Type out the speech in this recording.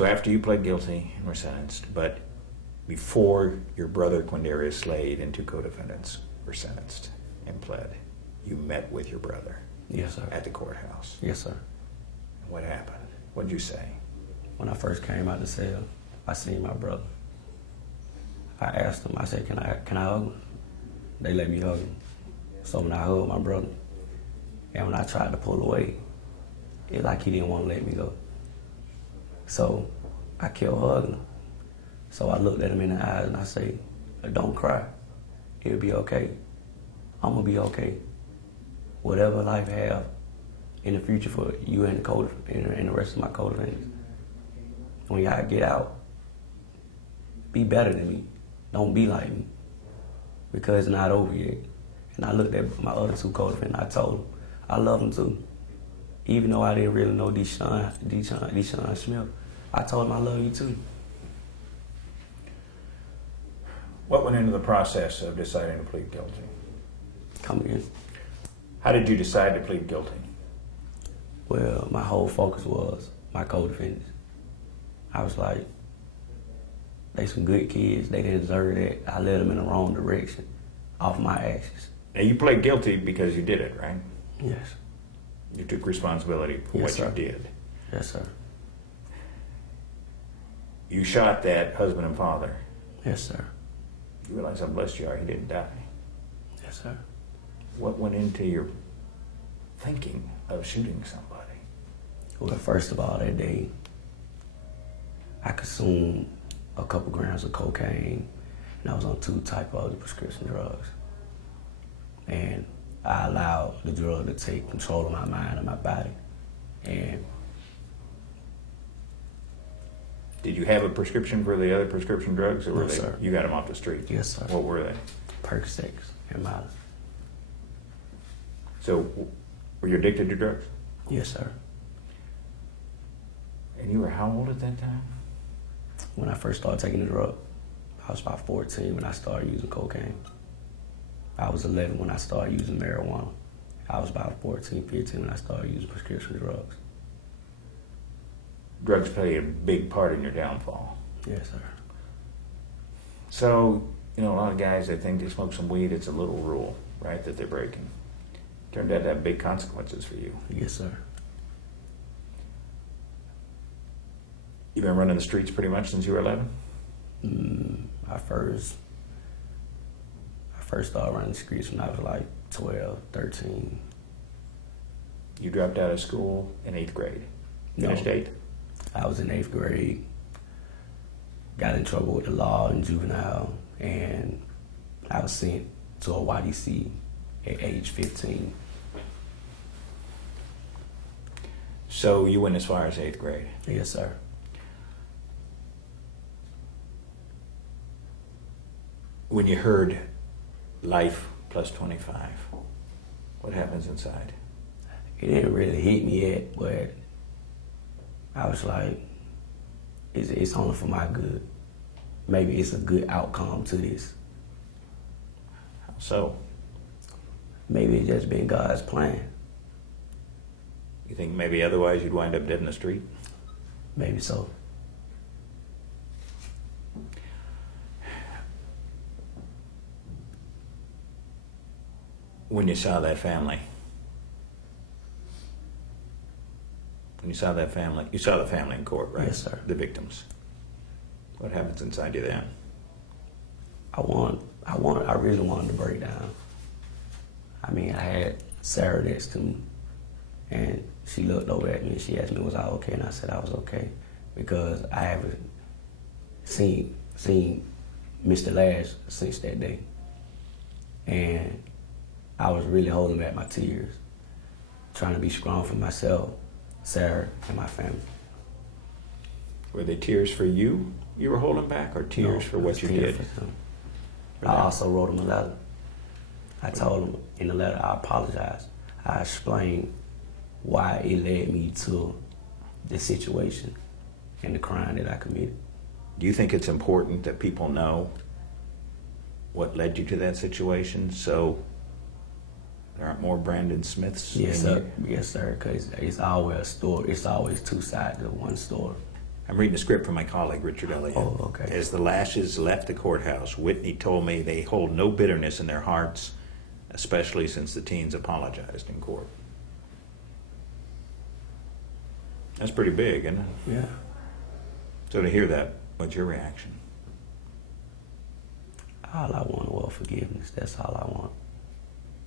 So after you pled guilty and were sentenced, but before your brother Quindarius Slade and two co-defendants were sentenced and pled, you met with your brother. Yes, sir. At the courthouse. Yes, sir. What happened? What did you say? When I first came out the cell, I seen my brother. I asked him, I said, can I hug him? They let me hug him. So when I hugged my brother, and when I tried to pull away, it's like he didn't want to let me go. So I kept hugging him. So I looked at him in the eyes and I say, don't cry. It'll be okay. I'm gonna be okay. Whatever life have in the future for you and the rest of my co-defendants, when y'all get out, be better than me. Don't be like me, because it's not over yet. And I looked at my other two co-defendants, I told them, I love them too. Even though I didn't really know Deshaun Smith, I told him I love you too. What went into the process of deciding to plead guilty? Come again? How did you decide to plead guilty? Well, my whole focus was my co-defendants. I was like, they some good kids, they didn't deserve that. I led them in the wrong direction off my actions. And you pled guilty because you did it, right? Yes. You took responsibility for what you did. Yes, sir. You shot that husband and father. Yes, sir. You realize how blessed you are he didn't die. Yes, sir. What went into your thinking of shooting somebody? Well, first of all, that day, I consumed a couple grams of cocaine, and I was on 2 types of prescription drugs. And I allowed the drug to take control of my mind and my body. And did you have a prescription for the other prescription drugs, or were no, sir. You got them off the street? Yes, sir. What were they? Percocets and Miley. So, were you addicted to drugs? Yes, sir. And you were how old at that time? When I first started taking the drug, I was about 14 when I started using cocaine. I was 11 when I started using marijuana. I was about 14, 15 when I started using prescription drugs. Drugs play a big part in your downfall. Yes, sir. So, you know, a lot of guys, they think they smoke some weed, it's a little rule, right, that they're breaking. Turned out to have big consequences for you. Yes, sir. You've been running the streets pretty much since you were 11? I first started running the streets when I was like 12, 13. You dropped out of school in 8th grade. Finished 8th? I was in 8th grade, got in trouble with the law and juvenile, and I was sent to a YDC at age 15. So you went as far as 8th grade? Yes, sir. When you heard life plus 25, what happens inside? It didn't really hit me yet, but I was like, it's only for my good. Maybe it's a good outcome to this. How so? Maybe it's just been God's plan. You think maybe otherwise you'd wind up dead in the street? Maybe so. When you saw that family, you saw the family in court, right? Yes, sir. The victims. What happens inside you then? I really wanted to break down. I mean, I had Sarah next to me, and she looked over at me and she asked me, was I okay? And I said I was okay, because I haven't seen Mr. Lash since that day. And I was really holding back my tears, trying to be strong for myself, Sarah, and my family. Were they tears for you were holding back, or tears for what you did? For him. I also wrote him a letter. I told him in the letter I apologized. I explained why it led me to the situation and the crime that I committed. Do you think it's important that people know what led you to that situation, so there aren't more Brandon Smiths? Yes, sir. Yes, sir, because it's always a story. It's always 2 sides of one story. I'm reading a script from my colleague, Richard Elliott. Oh, okay. As the lashes left the courthouse, Whitney told me they hold no bitterness in their hearts, especially since the teens apologized in court. That's pretty big, isn't it? Yeah. So to hear that, what's your reaction? All I want was forgiveness. That's all I want.